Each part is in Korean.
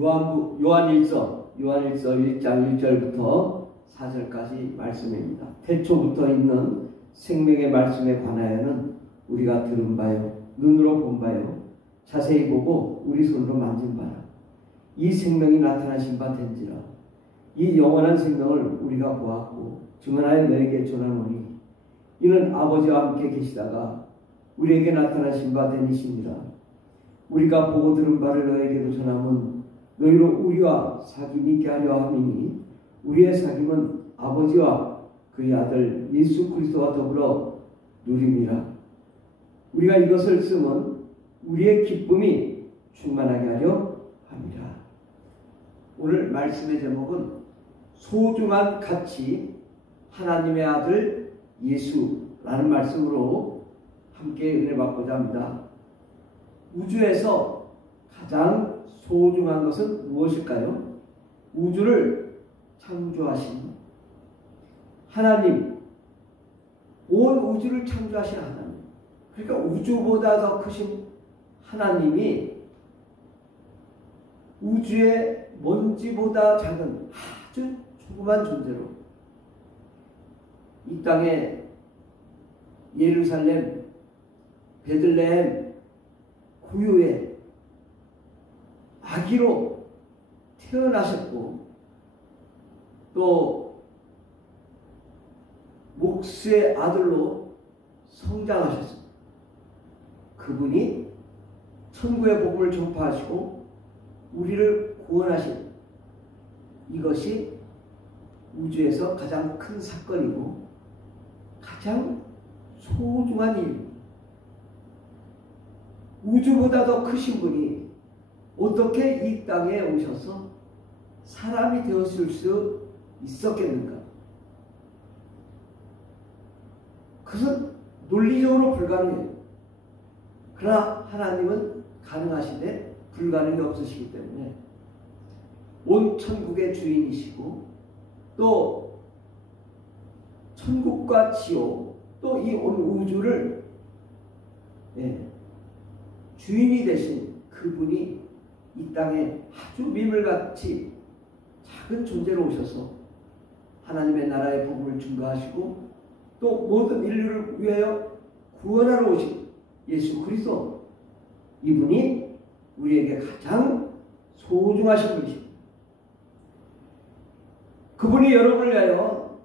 요한일서 1장 1절부터 4절까지 말씀입니다. 태초부터 있는 생명의 말씀에 관하여는 우리가 들은 바요, 눈으로 본 바요, 자세히 보고 우리 손으로 만진 바라. 이 생명이 나타나신 바 된지라. 이 영원한 생명을 우리가 보았고 증언하여 너에게 전하노니 이는 아버지와 함께 계시다가 우리에게 나타나신 바 되니시니라. 우리가 보고 들은 바를 너에게도 전함은 너희로 우리와 사귐 있게 하려 함이니 우리의 사귐은 아버지와 그의 아들 예수 그리스도와 더불어 누림이라. 우리가 이것을 쓰면 우리의 기쁨이 충만하게 하려 합니다. 오늘 말씀의 제목은 소중한 가치 하나님의 아들 예수라는 말씀으로 함께 은혜 받고자 합니다. 우주에서 가장 소중한 것은 무엇일까요? 우주를 창조하신 하나님, 온 우주를 창조하신 하나님, 그러니까 우주보다 더 크신 하나님이 우주의 먼지보다 작은 아주 조그만 존재로 이 땅에 예루살렘, 베들레헴 구유에 아기로 태어나셨고 또 목수의 아들로 성장하셨습니다. 그분이 천국의 복음을 전파하시고 우리를 구원하신 이것이 우주에서 가장 큰 사건이고 가장 소중한 일입니다. 우주보다 더 크신 분이 어떻게 이 땅에 오셔서 사람이 되었을 수 있었겠는가? 그것은 논리적으로 불가능해요. 그러나 하나님은 가능하시되 불가능이 없으시기 때문에 온 천국의 주인이시고 또 천국과 지옥 또 이 온 우주를 주인이 되신 그분이 이 땅에 아주 미물같이 작은 존재로 오셔서 하나님의 나라의 복음을 증거하시고 또 모든 인류를 위하여 구원하러 오신 예수 그리스도, 이분이 우리에게 가장 소중하신 분이십니다. 그분이 여러분을 위하여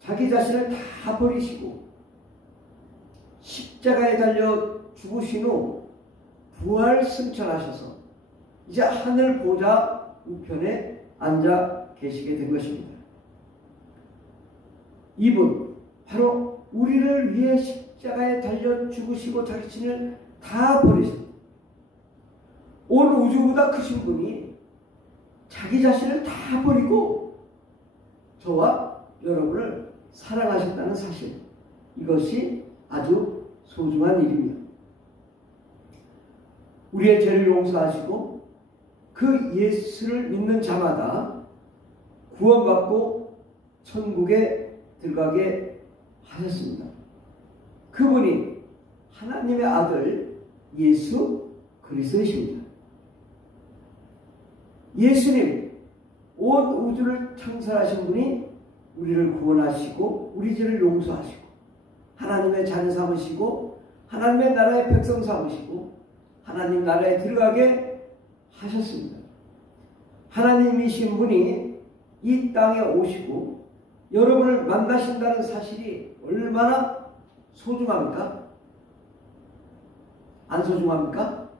자기 자신을 다 버리시고 십자가에 달려 죽으신 후 부활 승천하셔서 이제 하늘 보좌 우편에 앉아 계시게 된 것입니다. 이분 바로 우리를 위해 십자가에 달려 죽으시고 자신을 다 버리신 온 우주보다 크신 분이 자기 자신을 다 버리고 저와 여러분을 사랑하셨다는 사실, 이것이 아주 소중한 일입니다. 우리의 죄를 용서하시고 그 예수를 믿는 자마다 구원받고 천국에 들어가게 하셨습니다. 그분이 하나님의 아들 예수 그리스도이십니다. 예수님, 온 우주를 창설하신 분이 우리를 구원하시고 우리 죄를 용서하시고 하나님의 자녀 삼으시고 하나님의 나라의 백성 삼으시고 하나님 나라에 들어가게 하셨습니다. 하나님이신 분이 이 땅에 오시고 여러분을 만나신다는 사실이 얼마나 소중합니까? 안 소중합니까?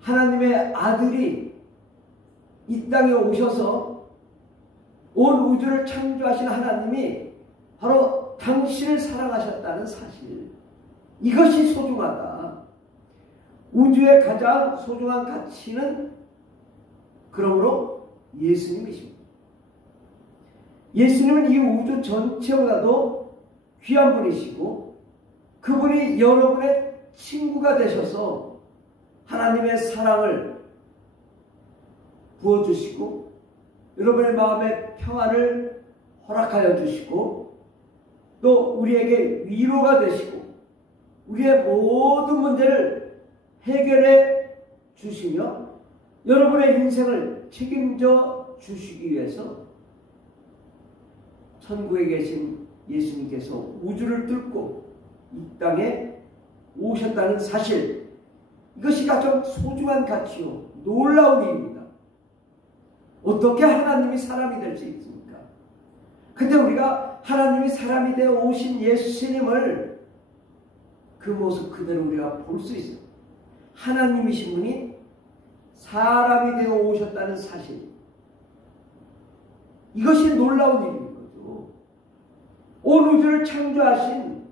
하나님의 아들이 이 땅에 오셔서 온 우주를 창조하신 하나님이 바로 당신을 사랑하셨다는 사실, 이것이 소중하다. 우주의 가장 소중한 가치는 그러므로 예수님이십니다. 예수님은 이 우주 전체보다도 귀한 분이시고 그분이 여러분의 친구가 되셔서 하나님의 사랑을 부어주시고 여러분의 마음에 평안을 허락하여 주시고 또 우리에게 위로가 되시고 우리의 모든 문제를 해결해 주시며 여러분의 인생을 책임져 주시기 위해서 천국에 계신 예수님께서 우주를 뚫고 이 땅에 오셨다는 사실, 이것이 가장 소중한 가치요 놀라운 일입니다. 어떻게 하나님이 사람이 될 수 있습니까? 근데 우리가 하나님이 사람이 되어 오신 예수님을 그 모습 그대로 우리가 볼 수 있어요. 하나님이신 분이 사람이 되어 오셨다는 사실, 이것이 놀라운 일인 거죠. 온 우주를 창조하신,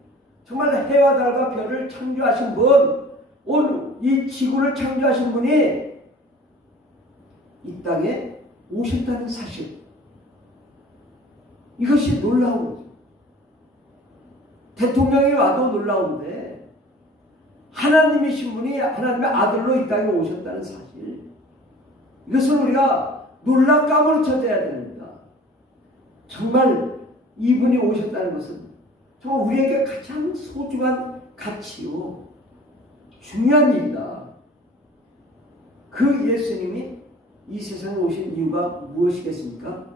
정말 해와 달과 별을 창조하신 분, 온 이 지구를 창조하신 분이 이 땅에 오셨다는 사실, 이것이 놀라운 거죠. 대통령이 와도 놀라운데 하나님이신 분이 하나님의 아들로 이 땅에 오셨다는 사실, 이것을 우리가 놀라 까무러쳐져야 됩니다. 정말 이분이 오셨다는 것은 정말 우리에게 가장 소중한 가치요 중요한 일이다. 그 예수님이 이 세상에 오신 이유가 무엇이겠습니까?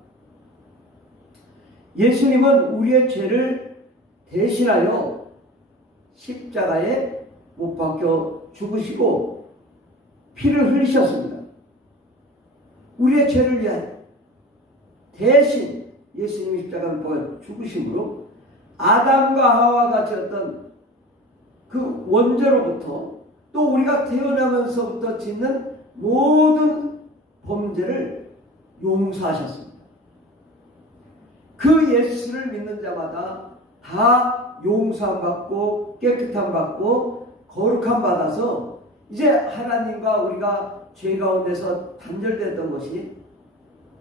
예수님은 우리의 죄를 대신하여 십자가에 못 박혀 죽으시고 피를 흘리셨습니다. 우리의 죄를 위하여 대신 예수님이 십자가에 못 박혀 죽으심으로 아담과 하와가 지었던 그 원죄로부터 또 우리가 태어나면서부터 짓는 모든 범죄를 용서하셨습니다. 그 예수를 믿는 자마다 다 용서함 받고 깨끗함 받고 거룩함 받아서 이제 하나님과 우리가 죄 가운데서 단절됐던 것이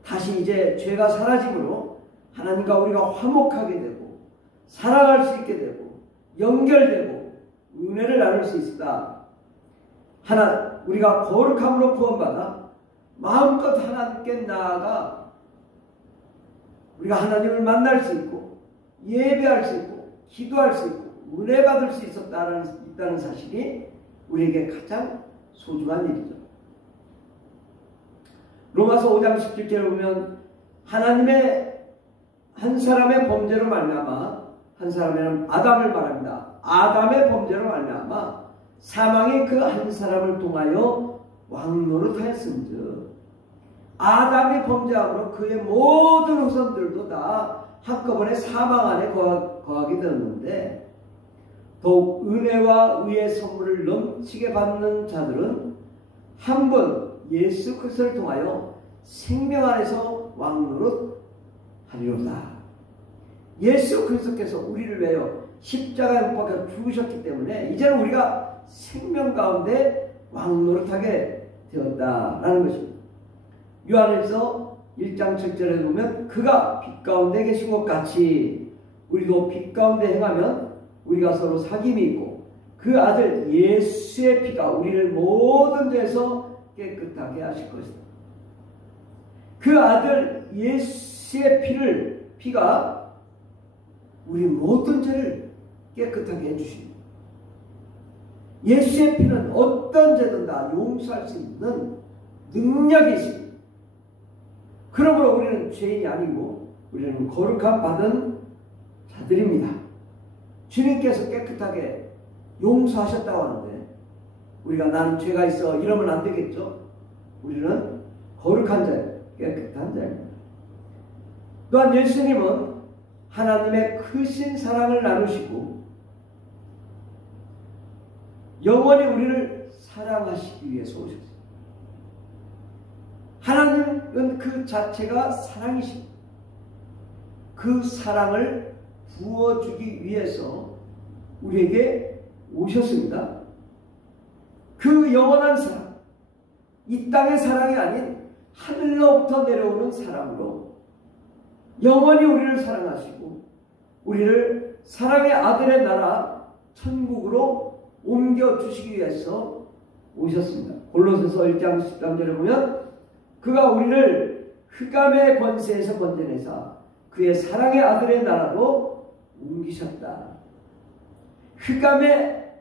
다시 이제 죄가 사라짐으로 하나님과 우리가 화목하게 되고 사랑할 수 있게 되고 연결되고 은혜를 나눌 수 있다. 우리가 거룩함으로 구원받아 마음껏 하나님께 나아가 우리가 하나님을 만날 수 있고 예배할 수 있고 기도할 수 있고 은혜 받을 수 있다는 사실이 우리에게 가장 소중한 일이죠. 로마서 5장 17절에 보면 하나님의 한 사람의 범죄로 말미암아, 한 사람에는 아담을 말합니다. 아담의 범죄로 말미암아 사망이 그 한 사람을 통하여 왕노릇하였은즉 아담이 범죄함으로 그의 모든 후손들도 다 한꺼번에 사망 안에 거하게 되었는데 더욱 은혜와 의의 선물을 넘치게 받는 자들은 한 번 예수 그리스도를 통하여 생명 안에서 왕노릇하리로다. 예수 그리스도께서 우리를 위하여 십자가에 못 박혀 죽으셨기 때문에 이제는 우리가 생명 가운데 왕노릇하게 되었다라는 것입니다. 요한일서 1장 7절에 보면 그가 빛 가운데 계신 것 같이 우리도 빛 가운데 행하면 우리가 서로 사귐이 있고 그 아들 예수의 피가 우리를 모든 죄에서 깨끗하게 하실 것이다. 그 아들 예수의 피가 우리 모든 죄를 깨끗하게 해주십니다. 예수의 피는 어떤 죄든 다 용서할 수 있는 능력이 있습니다. 그러므로 우리는 죄인이 아니고 우리는 거룩함 받은 자들입니다. 주님께서 깨끗하게 용서하셨다고 하는데 우리가 나는 죄가 있어 이러면 안 되겠죠. 우리는 거룩한 자예요. 깨끗한 자입니다. 또한 예수님은 하나님의 크신 사랑을 나누시고 영원히 우리를 사랑하시기 위해서 오셨습니다. 하나님은 그 자체가 사랑이십니다. 그 사랑을 부어주기 위해서 우리에게 오셨습니다. 그 영원한 사랑, 이 땅의 사랑이 아닌 하늘로부터 내려오는 사랑으로 영원히 우리를 사랑하시고 우리를 사랑의 아들의 나라 천국으로 옮겨주시기 위해서 오셨습니다. 골로새서 1장 13절에 보면 그가 우리를 흑암의 권세에서 건져내사 그의 사랑의 아들의 나라로 옮기셨다. 흑암의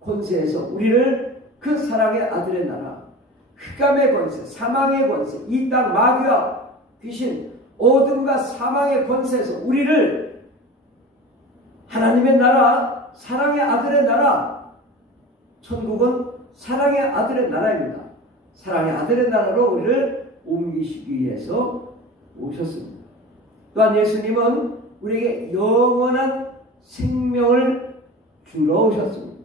권세에서 우리를 그 사랑의 아들의 나라, 흑암의 권세, 사망의 권세, 이 땅 마귀와 귀신, 어둠과 사망의 권세에서 우리를 하나님의 나라, 사랑의 아들의 나라, 천국은 사랑의 아들의 나라입니다. 사랑의 아들의 나라로 우리를 옮기시기 위해서 오셨습니다. 또한 예수님은 우리에게 영원한 생명을 주러 오셨습니다.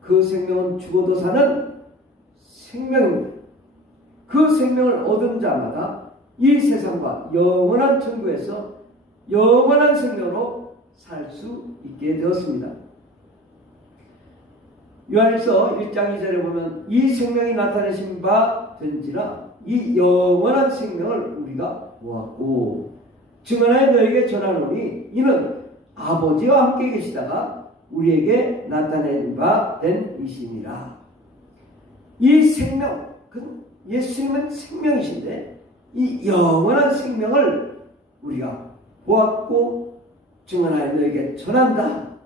그 생명은 죽어도 사는 생명입니다. 그 생명을 얻은 자마다 이 세상과 영원한 천국에서 영원한 생명으로 살 수 있게 되었습니다. 요한일서 1장 2절에 보면 이 생명이 나타내신 바 된지라 이 영원한 생명을 우리가 보았고 증언하여 너에게 전하노니 이는 아버지와 함께 계시다가 우리에게 나타낸 바 된 이심이라. 이 생명, 예수님은 생명이신데 이 영원한 생명을 우리가 보았고 증언하여 너에게 전한다.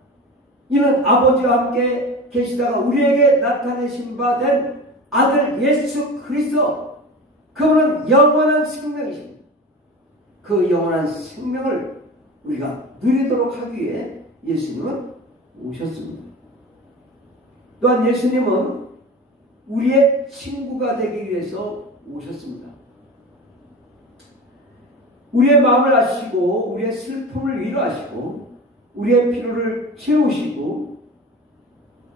이는 아버지와 함께 계시다가 우리에게 나타내신 바 된 아들 예수 그리스도, 그분은 영원한 생명이십니다. 그 영원한 생명을 우리가 누리도록 하기 위해 예수님은 오셨습니다. 또한 예수님은 우리의 친구가 되기 위해서 오셨습니다. 우리의 마음을 아시고 우리의 슬픔을 위로하시고 우리의 필요를 채우시고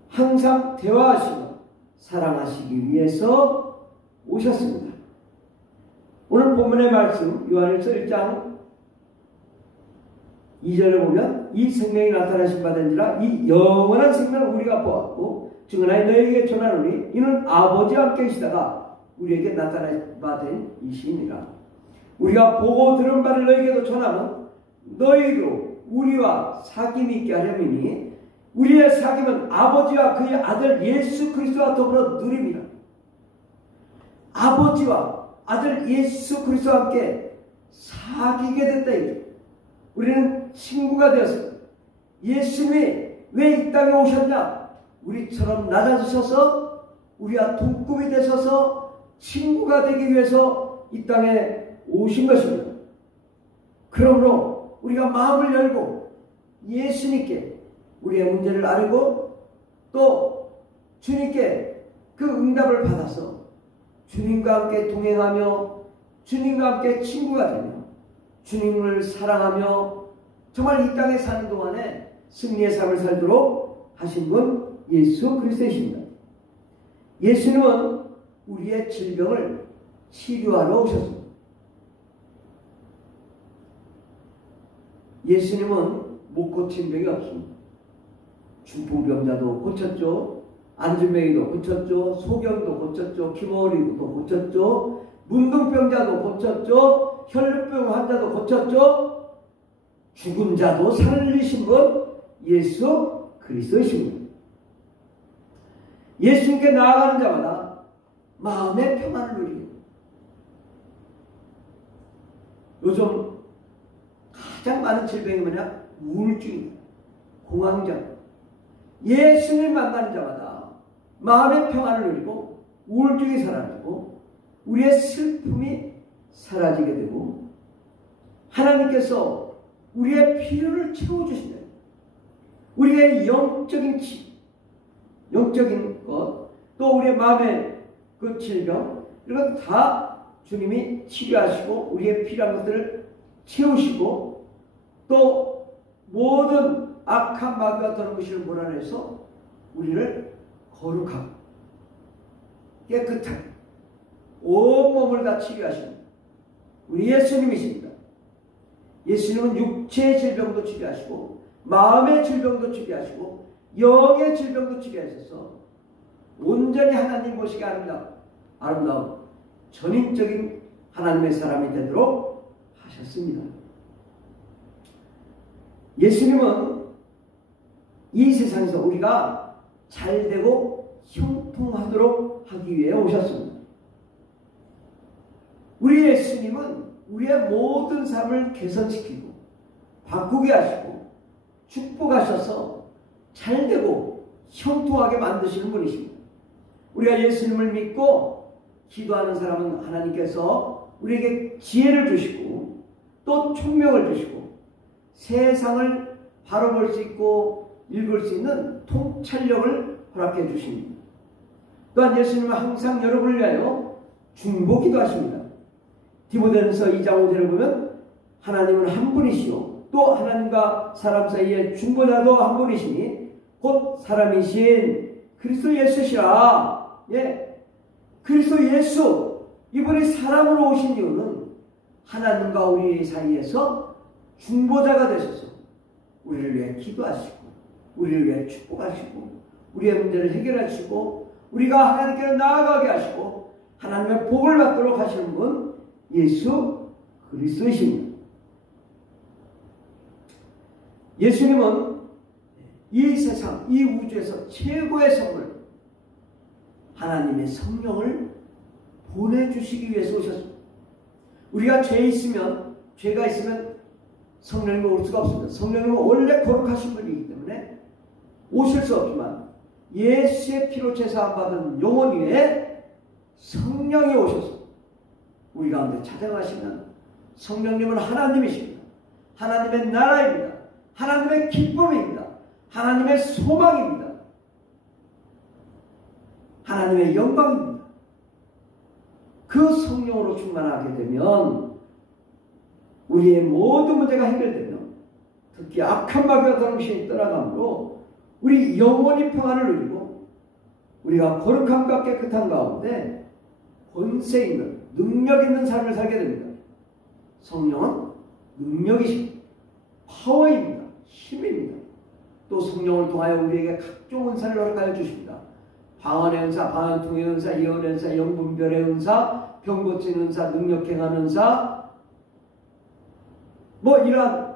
항상 대화하시고 사랑하시기 위해서 오셨습니다. 오늘 본문의 말씀 요한일서 1장 2절을 보면 이 생명이 나타나신 바 된지라 이 영원한 생명을 우리가 보았고 증언하여 너희에게 전하노니 이는 아버지와 함께 계시다가 우리에게 나타난 바 된 이시니라. 우리가 보고 들은 바를 너희에게도 전하면 너희도 우리와 사귐이 있게 하려니 우리의 사귐은 아버지와 그의 아들 예수 그리스도와 더불어 누립니다. 아버지와 아들 예수 그리스도와 함께 사귀게 됐다. 우리는 친구가 되었습니다. 예수님이 왜 이 땅에 오셨냐? 우리처럼 낮아지셔서 우리와 동급이 되셔서 친구가 되기 위해서 이 땅에 오신 것입니다. 그러므로 우리가 마음을 열고 예수님께 우리의 문제를 아뢰고 또 주님께 그 응답을 받아서 주님과 함께 동행하며 주님과 함께 친구가 되며 주님을 사랑하며 정말 이 땅에 사는 동안에 승리의 삶을 살도록 하신 분 예수 그리스도이십니다. 예수님은 우리의 질병을 치료하러 오셨습니다. 예수님은 못 고친 병이 없습니다. 중풍병자도 고쳤죠. 안진뱅이도 고쳤죠. 소경도 고쳤죠. 기머리도 고쳤죠. 문둥병자도 고쳤죠. 혈루병 환자도 고쳤죠. 죽은 자도 살리신 분 예수 그리스도이십니다. 예수님께 나아가는 자마다 마음의 평안을 누리고 요즘 가장 많은 질병이 뭐냐? 우울증, 공황장. 예수님 만나는 자마다 마음의 평안을 누리고 우울증이 사라지고 우리의 슬픔이 사라지게 되고 하나님께서 우리의 필요를 채워주신다. 우리의 영적인 것, 또 우리의 마음의 그 질병, 이런 것 다 주님이 치료하시고 우리의 필요한 것들을 채우시고 또 모든 악한 마귀가 더러우시는 몰아내서 우리를 거룩하고 깨끗하게 온몸을 다 치료하시는 우리 예수님이십니다. 예수님은 육체의 질병도 치료하시고 마음의 질병도 치료하시고 영의 질병도 치료하셔서 온전히 하나님 보시기 아름다운 전인적인 하나님의 사람이 되도록 하셨습니다. 예수님은 이 세상에서 우리가 잘되고 형통하도록 하기 위해 오셨습니다. 우리 예수님은 우리의 모든 삶을 개선시키고 바꾸게 하시고 축복하셔서 잘되고 형통하게 만드시는 분이십니다. 우리가 예수님을 믿고 기도하는 사람은 하나님께서 우리에게 지혜를 주시고 또 총명을 주시고 세상을 바로 볼 수 있고 읽을 수 있는 통찰력을 허락해 주십니다. 또한 예수님은 항상 여러분을 위하여 중보기도 하십니다. 디모데전서 2장 5절을 보면 하나님은 한 분이시요 또 하나님과 사람 사이에 중보자도 한 분이시니 곧 사람이신 그리스도 예수시라. 그리스도 예수, 이분이 사람으로 오신 이유는 하나님과 우리 사이에서 중보자가 되셔서 우리를 위해 기도하시고 우리를 위해 축복하시고 우리의 문제를 해결하시고 우리가 하나님께로 나아가게 하시고 하나님의 복을 받도록 하시는 분 예수 그리스도이십니다. 예수님은 이 세상, 이 우주에서 최고의 선물 하나님의 성령을 보내주시기 위해서 오셨습니다. 우리가 죄가 있으면 성령님이 올 수가 없습니다. 성령님은 원래 거룩하신 분이기 때문에 오실 수 없지만 예수의 피로 제사함 받은 영혼 위에 성령이 오셔서 우리 가운데 찾아가시는 성령님은 하나님이십니다. 하나님의 나라입니다. 하나님의 기쁨입니다. 하나님의 소망입니다. 하나님의 영광입니다. 그 성령으로 충만하게 되면 우리의 모든 문제가 해결되며 특히 악한 마귀와 더러움이 떠나감으로 우리 영원히 평안을 누리고 우리가 거룩함과 깨끗함 가운데 권세 있는 능력 있는 삶을 살게 됩니다. 성령은 능력이십니다. 파워입니다. 힘입니다. 또 성령을 통하여 우리에게 각종 은사를 허락하여 주십니다. 방언의 은사, 방언통의 은사, 예언의 은사, 영분별의 은사, 병 고치는 은사, 능력 행하는 은사, 이러한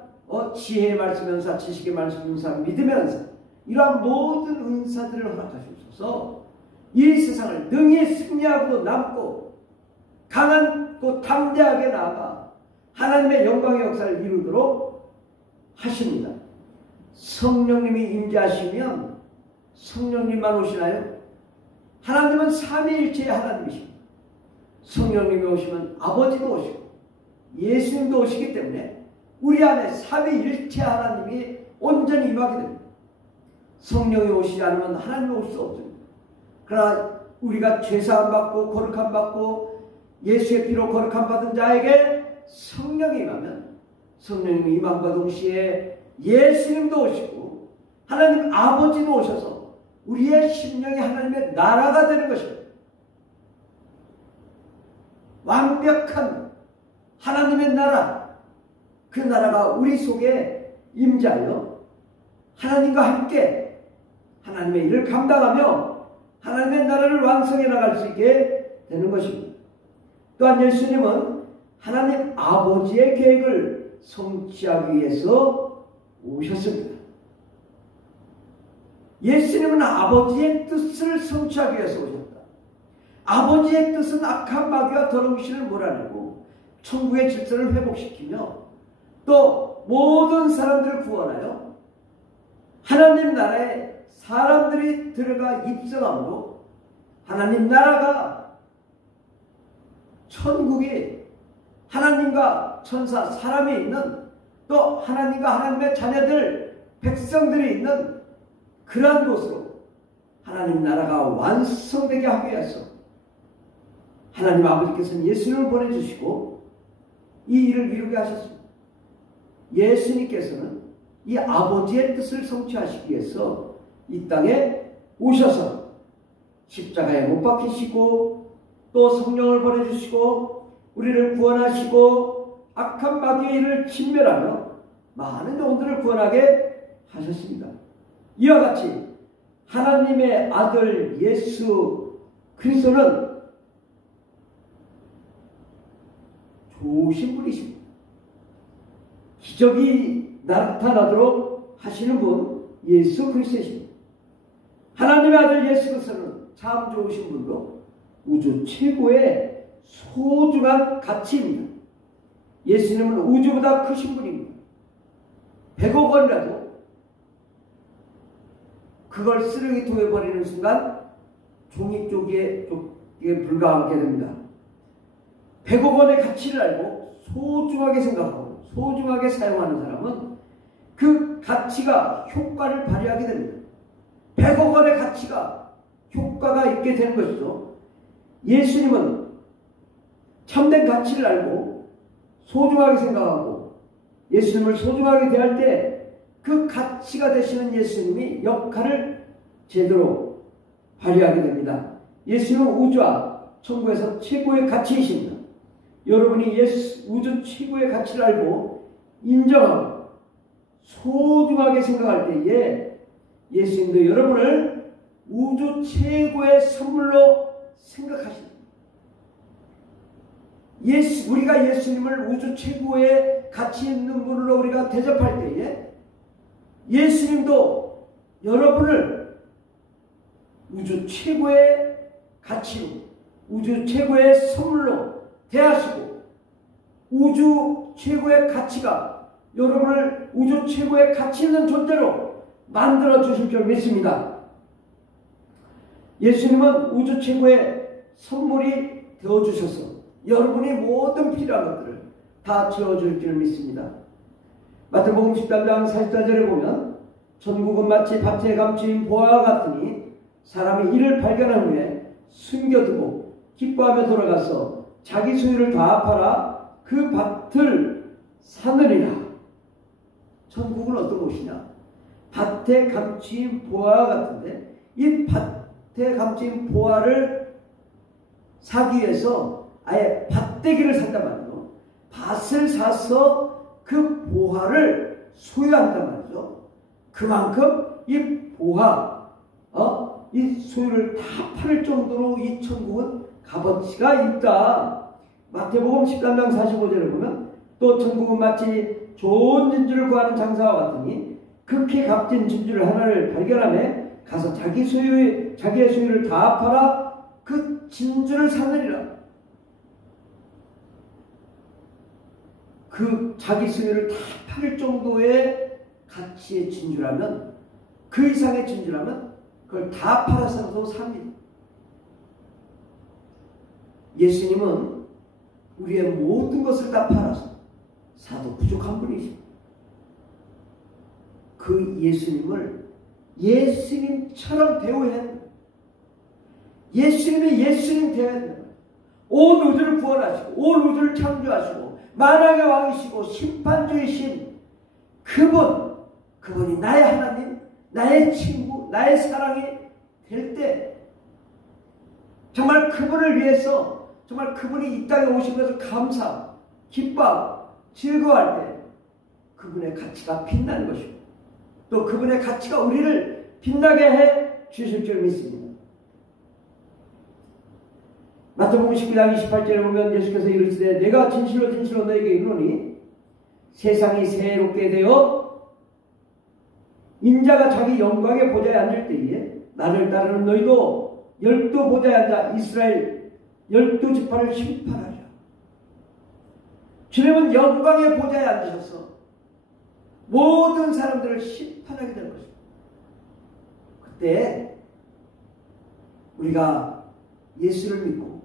지혜의 말씀 은사, 지식의 말씀 은사, 믿음의 은사, 이러한 모든 은사들을 허락하셔서 이 세상을 능히 승리하고 남고 강하고 담대하게 나아가 하나님의 영광의 역사를 이루도록 하십니다. 성령님이 임재하시면 성령님만 오시나요? 하나님은 삼위일체의 하나님이십니다. 성령님이 오시면 아버지도 오시고 예수님도 오시기 때문에 우리 안에 삼위일체 하나님이 온전히 임하게 됩니다. 성령이 오시지 않으면 하나님이 올 수 없습니다. 그러나 우리가 죄사함 받고 거룩함 받고 예수의 피로 거룩함 받은 자에게 성령이 임하면 성령님이 임함과 동시에 예수님도 오시고 하나님 아버지도 오셔서 우리의 심령이 하나님의 나라가 되는 것입니다. 완벽한 하나님의 나라, 그 나라가 우리 속에 임재하여 하나님과 함께 하나님의 일을 감당하며 하나님의 나라를 완성해 나갈 수 있게 되는 것입니다. 또한 예수님은 하나님 아버지의 계획을 성취하기 위해서 오셨습니다. 예수님은 아버지의 뜻을 성취하기 위해서 오셨다. 아버지의 뜻은 악한 마귀와 더러운 귀신을 몰아내고 천국의 질서를 회복시키며 또 모든 사람들을 구원하여 하나님 나라에 사람들이 들어가 입성함으로 하나님 나라가 천국이 하나님과 천사 사람이 있는 또 하나님과 하나님의 자녀들 백성들이 있는 그러한 곳으로 하나님 나라가 완성되게 하기 위해서 하나님 아버지께서는 예수님을 보내주시고 이 일을 이루게 하셨습니다. 예수님께서는 이 아버지의 뜻을 성취하시기 위해서 이 땅에 오셔서 십자가에 못 박히시고 또 성령을 보내주시고 우리를 구원하시고 악한 마귀의 일을 진멸하며 많은 영혼들을 구원하게 하셨습니다. 이와 같이 하나님의 아들 예수 그리스도는 좋으신 분이십니다. 기적이 나타나도록 하시는 분 예수 그리스도이십니다. 하나님의 아들 예수 그리스도는 참 좋으신 분도 우주 최고의 소중한 가치입니다. 예수님은 우주보다 크신 분입니다. 100억 원이라도 그걸 쓰레기통에 버리는 순간 종이 쪼기에 이게 불가하게 됩니다. 100억 원의 가치를 알고 소중하게 생각하고 소중하게 사용하는 사람은 그 가치가 효과를 발휘하게 됩니다. 100억 원의 가치가 효과가 있게 되는 것이죠. 예수님은 참된 가치를 알고 소중하게 생각하고 예수님을 소중하게 대할 때 그 가치가 되시는 예수님이 역할을 제대로 발휘하게 됩니다. 예수님은 우주와 천국에서 최고의 가치이십니다. 여러분이 우주 최고의 가치를 알고 인정하고 소중하게 생각할 때에 예수님도 여러분을 우주 최고의 선물로 생각하십니다. 우리가 예수님을 우주 최고의 가치 있는 분으로 우리가 대접할 때에 예수님도 여러분을 우주 최고의 가치로, 우주 최고의 선물로 대하시고 우주 최고의 가치가 여러분을 우주 최고의 가치 있는 존재로 만들어 주실 줄 믿습니다. 예수님은 우주 최고의 선물이 되어주셔서 여러분이 모든 필요한 것들을 다 채워줄 줄 믿습니다. 마태복음 13장 44절에 보면 천국은 마치 밭에 감추인 보화와 같으니 사람이 이를 발견한 후에 숨겨두고 기뻐하며 돌아가서 자기 소유를 다 팔아 그 밭을 사느니라. 천국은 어떤 곳이냐? 밭에 감추인 보화와 같은데 이 밭에 감추인 보화를 사기 위해서 아예 밭대기를 산단 말이죠. 밭을 사서 그 보화를 소유한단 말이죠. 그만큼 이 보화, 이 소유를 다 팔 정도로 이 천국은 값어치가 있다. 마태복음 13장 45절에 보면 또 천국은 마치 좋은 진주를 구하는 장사와 같으니 극히 값진 진주를 하나를 발견하며 가서 자기의 소유를 다 팔아 그 진주를 사느니라. 그 자기 소유를 다 팔 정도의 가치의 진주라면, 그 이상의 진주라면 그걸 다 팔아서도 삽니다. 예수님은 우리의 모든 것을 다 팔아서 사도 부족한 분이십니다. 그 예수님을 예수님처럼 대우해야 합니다. 예수님이 예수님 대해야 합니다. 온 우주를 구원하시고 온 우주를 창조하시고 만왕의 왕이시고 심판주이신 그분이 나의 하나님, 나의 친구, 나의 사랑이 될 때 정말 그분을 위해서 정말 그분이 이 땅에 오신 것을 감사, 기뻐하고 즐거워할 때 그분의 가치가 빛나는 것이고 또 그분의 가치가 우리를 빛나게 해 주실 줄 믿습니다. 마태복음 19장 28절에 보면 예수께서 이르시되 내가 진실로 진실로 너에게 이르노니 세상이 새롭게 되어 인자가 자기 영광의 보좌에 앉을 때에 나를 따르는 너희도 12보좌에 앉아 이스라엘 12지파를 심판하리라. 주님은 영광의 보좌에 앉으셔서 모든 사람들을 심판하게 될 것입니다. 그때 우리가 예수를 믿고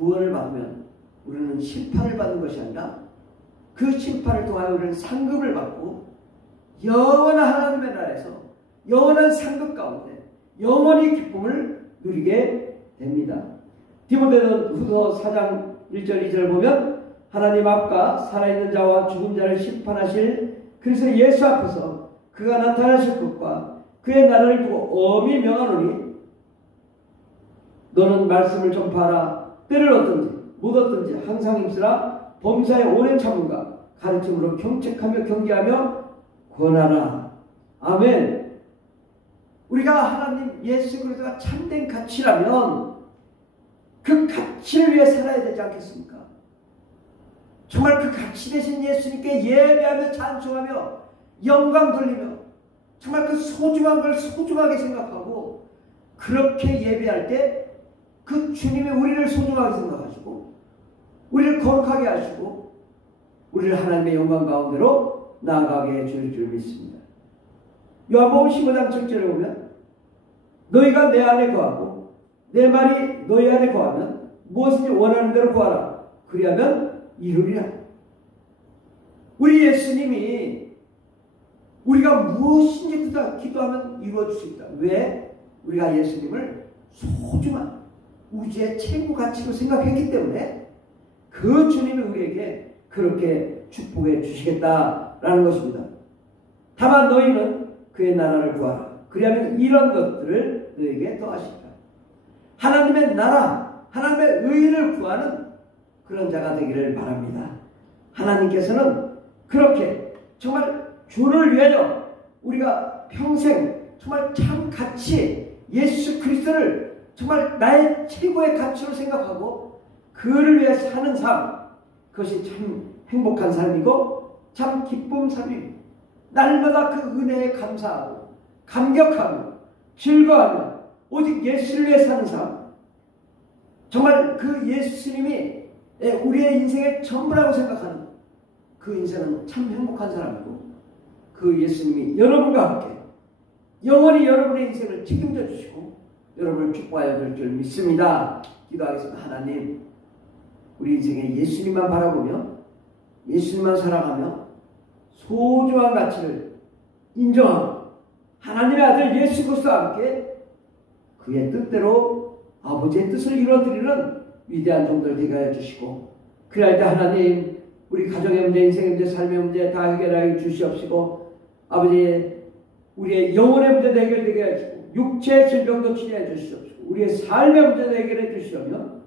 구원을 받으면 우리는 심판을 받는 것이 아니라 그 심판을 통하여 우리는 상급을 받고 영원한 하나님의 나라에서 영원한 상급 가운데 영원히 기쁨을 누리게 됩니다. 디모데후서 4장 1절 2절을 보면 하나님 앞과 살아있는 자와 죽은 자를 심판하실 그래서 예수 앞에서 그가 나타나실 것과 그의 나라를 두고 엄히 명하노니 너는 말씀을 전파하라. 때를 얻든지 못 얻든지 항상 힘쓰라. 범사에 오랜 참음과 가르침으로 경책하며 경계하며 권하라. 아멘. 우리가 하나님 예수 그리스도가 참된 가치라면 그 가치를 위해 살아야 되지 않겠습니까? 정말 그 가치 되신 예수님께 예배하며 찬송하며 영광 돌리며 정말 그 소중한 걸 소중하게 생각하고 그렇게 예배할 때 그 주님이 우리를 소중하게 생각하시고 우리를 거룩하게 하시고 우리를 하나님의 영광 가운데로 나아가게 해줄 줄 믿습니다. 요한복음 15장 7절에 보면 너희가 내 안에 거하고 내 말이 너희 안에 거하면 무엇인지 원하는 대로 구하라. 그리하면 이루리라. 우리 예수님이 우리가 무엇인지 기도하면 이루어질 수 있다. 왜? 우리가 예수님을 소중한 우주의 최고 가치로 생각했기 때문에 그 주님이 우리에게 그렇게 축복해 주시겠다라는 것입니다. 다만 너희는 그의 나라를 구하라. 그리하면 이런 것들을 너에게 더하시리라. 하나님의 나라, 하나님의 의를 구하는 그런 자가 되기를 바랍니다. 하나님께서는 그렇게 정말 주를 위하여 우리가 평생 정말 참 가치 예수 그리스도를 정말 나의 최고의 가치로 생각하고 그를 위해 사는 삶, 그것이 참 행복한 삶이고 참 기쁜 삶입니다. 날마다 그 은혜에 감사하고 감격하며 즐거워하며 오직 예수를 위해 사는 삶, 정말 그 예수님이 우리의 인생의 전부라고 생각하는 그 인생은 참 행복한 사람이고 그 예수님이 여러분과 함께 영원히 여러분의 인생을 책임져 주시고 여러분을 축복하여 줄 줄 믿습니다. 기도하겠습니다. 하나님, 우리 인생에 예수님만 바라보며 예수님만 사랑하며 소중한 가치를 인정하고 하나님의 아들 예수 그리스도와 함께 그의 뜻대로 아버지의 뜻을 이루어드리는 위대한 종들 되게 하여 주시고, 그럴 때 하나님 우리 가정의 문제, 인생의 문제, 삶의 문제 다 해결하여 주시옵시고, 아버지 우리의 영혼의 문제도 해결되게 해주시고 육체의 질병도 치료해 주시옵시고 우리의 삶의 문제도 해결해 주시오며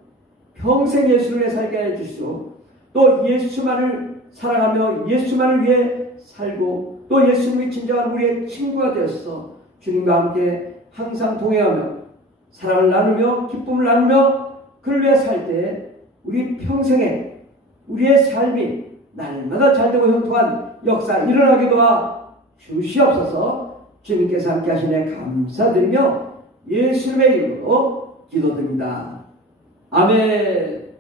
평생 예수를 위해 살게 해 주시고 또 예수만을 사랑하며 예수만을 위해 살고 또 예수님이 진정한 우리의 친구가 되어서 주님과 함께 항상 동행하며 사랑을 나누며 기쁨을 나누며 그를 위해 살 때 우리 평생에 우리의 삶이 날마다 잘되고 형통한 역사 일어나게 도와 주시옵소서. 주님께서 함께 하시네 감사드리며 예수님의 이름으로 기도드립니다. 아멘.